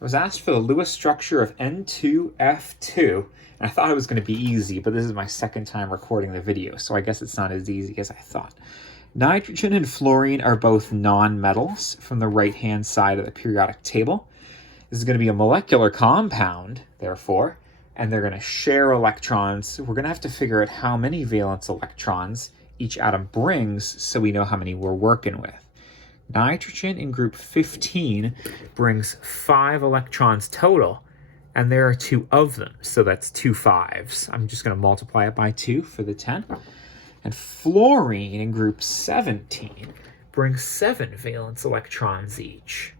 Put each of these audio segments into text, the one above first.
I was asked for the Lewis structure of N2F2, and I thought it was going to be easy, but this is my second time recording the video, so I guess it's not as easy as I thought. Nitrogen and fluorine are both nonmetals from the right-hand side of the periodic table. This is going to be a molecular compound, therefore, and they're going to share electrons. We're going to have to figure out how many valence electrons each atom brings so we know how many we're working with. Nitrogen in group 15 brings 5 electrons total, and there are 2 of them, so that's 2 5s. I'm just going to multiply it by 2 for the 10. And fluorine in group 17 brings 7 valence electrons each.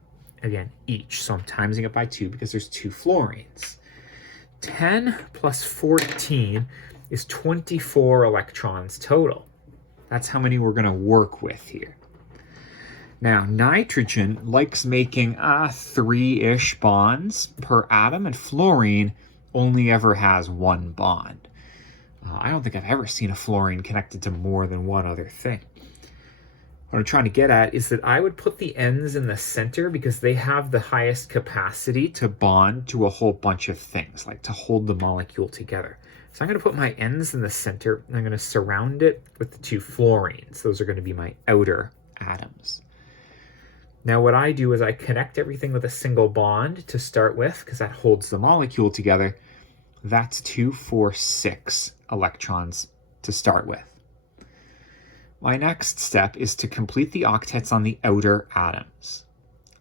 Again, each, so I'm timesing it by 2 because there's 2 fluorines. 10 plus 14 is 24 electrons total. That's how many we're going to work with here. Now, nitrogen likes making 3-ish bonds per atom, and fluorine only ever has 1 bond. I don't think I've ever seen a fluorine connected to more than one other thing. What I'm trying to get at is that I would put the ends in the center because they have the highest capacity to bond to a whole bunch of things, like to hold the molecule together. So I'm going to put my ends in the center, and I'm going to surround it with the 2 fluorines. Those are going to be my outer atoms. Now what I do is I connect everything with a single bond to start with, because that holds the molecule together. That's 2, 4, 6 electrons to start with. My next step is to complete the octets on the outer atoms.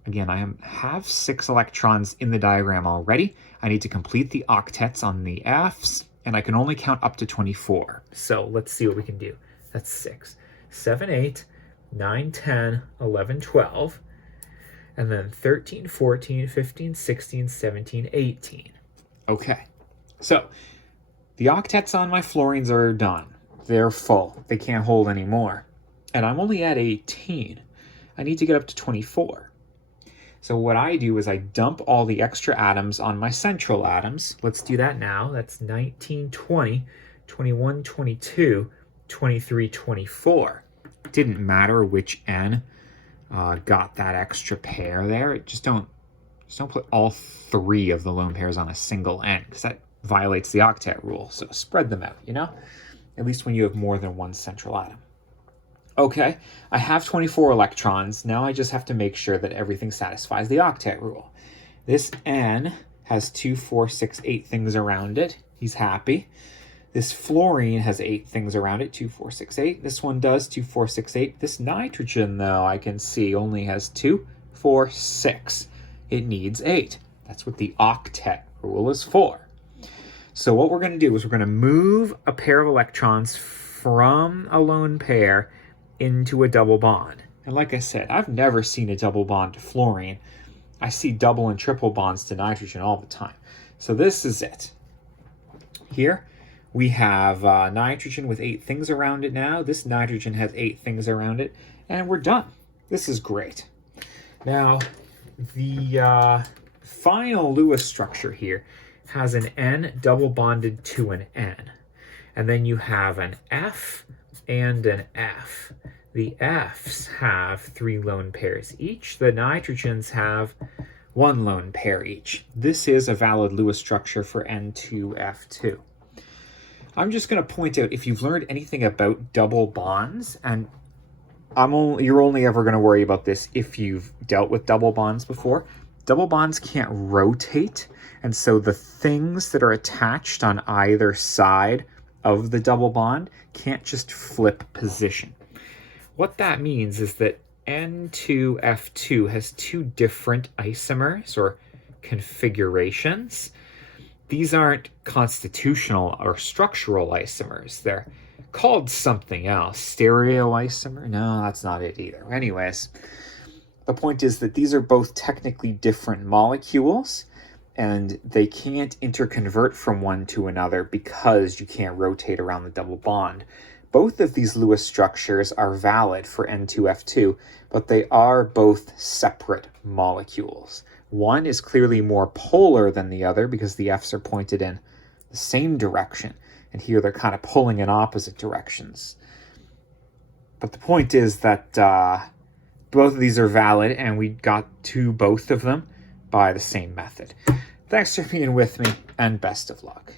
Again, I have 6 electrons in the diagram already. I need to complete the octets on the Fs, and I can only count up to 24. So let's see what we can do. That's 6, 7, 8, 9, 10, 11, 12, and then 13, 14, 15, 16, 17, 18. Okay, so the octets on my fluorines are done. They're full. They can't hold any more. And I'm only at 18. I need to get up to 24. So what I do is I dump all the extra atoms on my central atoms. Let's do that now. That's 19, 20, 21, 22, 23, 24. It didn't matter which N got that extra pair there. Just don't put all 3 of the lone pairs on a single N, because that violates the octet rule. So spread them out, you know? At least when you have more than one central atom. Okay, I have 24 electrons. Now I just have to make sure that everything satisfies the octet rule. This N has 2, 4, 6, 8 things around it. He's happy. This fluorine has 8 things around it, 2, 4, 6, 8. This one does 2, 4, 6, 8. This nitrogen, though, I can see only has 2, 4, 6. It needs 8. That's what the octet rule is for. So what we're going to do is we're going to move a pair of electrons from a lone pair into a double bond. And like I said, I've never seen a double bond to fluorine. I see double and triple bonds to nitrogen all the time. So this is it. Here we have nitrogen with 8 things around it now. This nitrogen has 8 things around it, and we're done. This is great. Now, the final Lewis structure here has an N double bonded to an N. And then you have an F and an F. The Fs have 3 lone pairs each. The nitrogens have 1 lone pair each. This is a valid Lewis structure for N2F2. I'm just going to point out, if you've learned anything about double bonds, and you're only ever going to worry about this if you've dealt with double bonds before, double bonds can't rotate. And so the things that are attached on either side of the double bond can't just flip position. What that means is that N2F2 has 2 different isomers or configurations. These aren't constitutional or structural isomers. They're called something else. Stereoisomer? No, that's not it either. Anyways, the point is that these are both technically different molecules, and they can't interconvert from one to another because you can't rotate around the double bond. Both of these Lewis structures are valid for N2F2, but they are both separate molecules. One is clearly more polar than the other because the Fs are pointed in the same direction, and here they're kind of pulling in opposite directions. But the point is that both of these are valid, and we got to both of them by the same method. Thanks for being with me, and best of luck.